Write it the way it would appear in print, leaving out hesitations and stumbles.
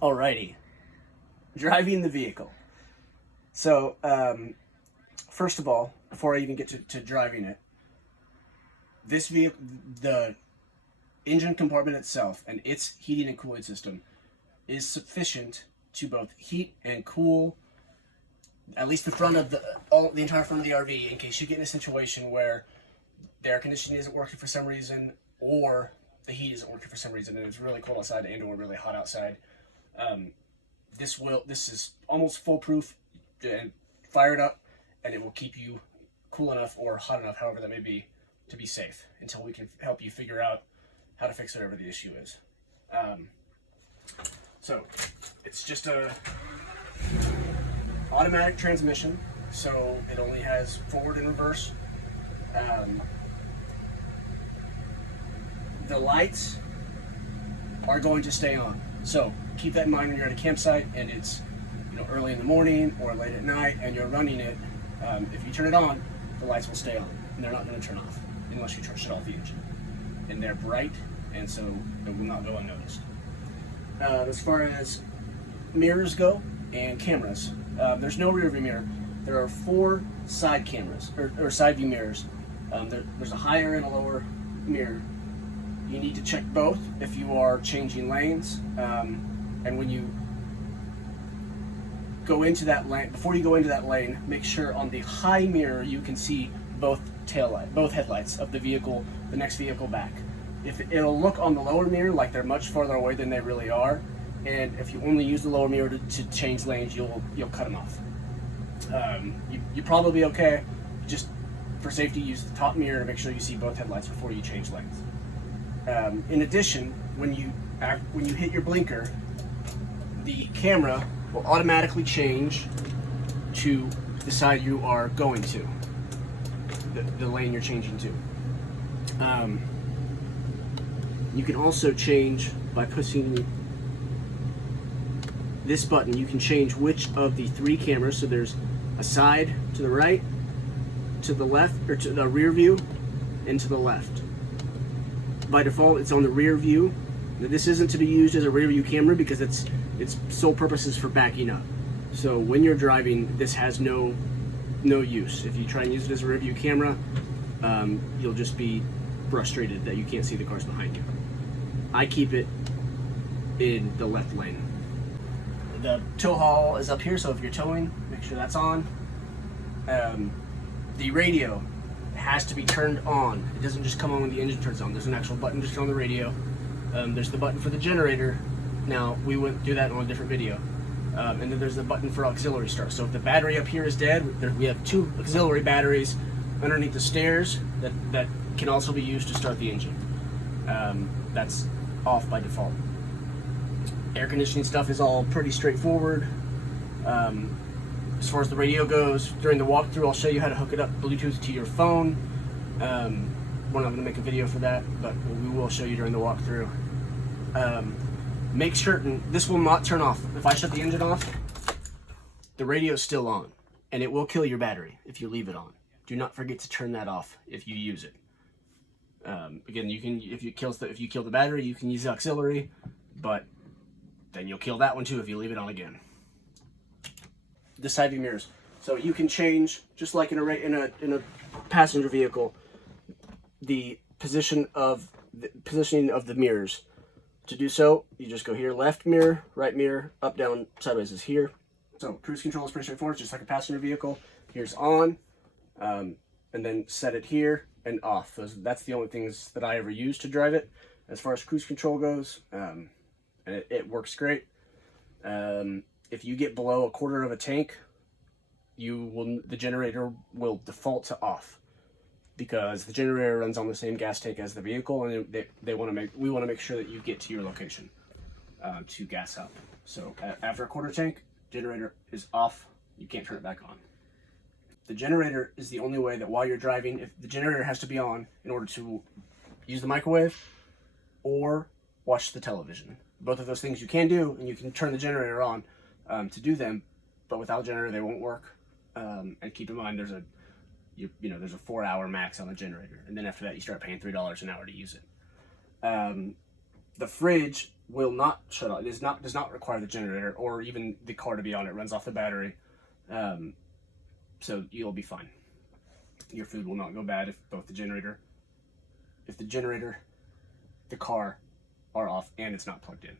Alrighty, driving the vehicle. So, first of all, before I even get to driving it, this vehicle, the engine compartment itself and its heating and cooling system is sufficient to both heat and cool at least the front of the entire front of the RV in case you get in a situation where the air conditioning isn't working for some reason or the heat isn't working for some reason and it's really cold outside and or really hot outside. This is almost foolproof. And fire it up and it will keep you cool enough or hot enough, however that may be, to be safe until we can help you figure out how to fix whatever the issue is. So it's just a automatic transmission, so it only has forward and reverse. The lights are going to stay on, so keep that in mind when you're at a campsite and it's early in the morning or late at night and you're running it. If you turn it on, the lights will stay on and they're not going to turn off unless you shut off the engine. And they're bright, and so it will not go unnoticed. As far as mirrors go and cameras, there's no rear view mirror. There are 4 side cameras or side view mirrors. There's a higher and a lower mirror. You need to check both if you are changing lanes, and when you go into that lane, before you go into that lane, make sure on the high mirror you can see both headlights of the vehicle, the next vehicle back. If it'll look on the lower mirror like they're much farther away than they really are, and if you only use the lower mirror to change lanes, you'll cut them off. You probably be okay. Just for safety, use the top mirror to make sure you see both headlights before you change lanes. In addition, when you hit your blinker, the camera will automatically change to the side you are going to, the lane you're changing to. You can also change by pushing this button. You can change which of the 3 cameras. So there's a side to the right, to the left, or to the rear view, and to the left. By default, it's on the rear view. Now, this isn't to be used as a rear view camera because its sole purpose is for backing up. So when you're driving, this has no use. If you try and use it as a rear view camera, you'll just be frustrated that you can't see the cars behind you. I keep it in the left lane. The tow haul is up here, so if you're towing, make sure that's on. The radio has to be turned on. It doesn't just come on when the engine turns on. There's an actual button just on the radio. There's the button for the generator. Now, we wouldn't do that on a different video. And then there's the button for auxiliary start. So if the battery up here is dead, we have 2 auxiliary batteries underneath the stairs that can also be used to start the engine. That's off by default. Air conditioning stuff is all pretty straightforward. As far as the radio goes, during the walkthrough, I'll show you how to hook it up Bluetooth to your phone. We're not going to make a video for that, but we will show you during the walkthrough. Make certain this will not turn off. If I shut the engine off, the radio is still on, and it will kill your battery if you leave it on. Do not forget to turn that off if you use it. Again, you can if you kill the battery, you can use the auxiliary, but then you'll kill that one too if you leave it on again. The side view mirrors, so you can change just like in a passenger vehicle, the positioning of the mirrors. To do so, you just go here, left mirror, right mirror, up, down, sideways is here. So cruise control is pretty straightforward, just like a passenger vehicle. Here's on, and then set it here and off. That's the only things that I ever use to drive it. As far as cruise control goes, and it works great. If you get below 1/4 of a tank, the generator will default to off, because the generator runs on the same gas tank as the vehicle, and we want to make sure that you get to your location to gas up. So after 1/4 tank, generator is off. You can't turn it back on. The generator is the only way that while you're driving, if the generator has to be on in order to use the microwave or watch the television. Both of those things you can do, and you can turn the generator on to do them, but without a generator they won't work. And keep in mind there's a 4-hour max on the generator, and then after that you start paying $3 an hour to use it. The fridge will not shut off. It does not require the generator or even the car to be on. It runs off the battery, so you'll be fine. Your food will not go bad if the generator, the car are off and it's not plugged in.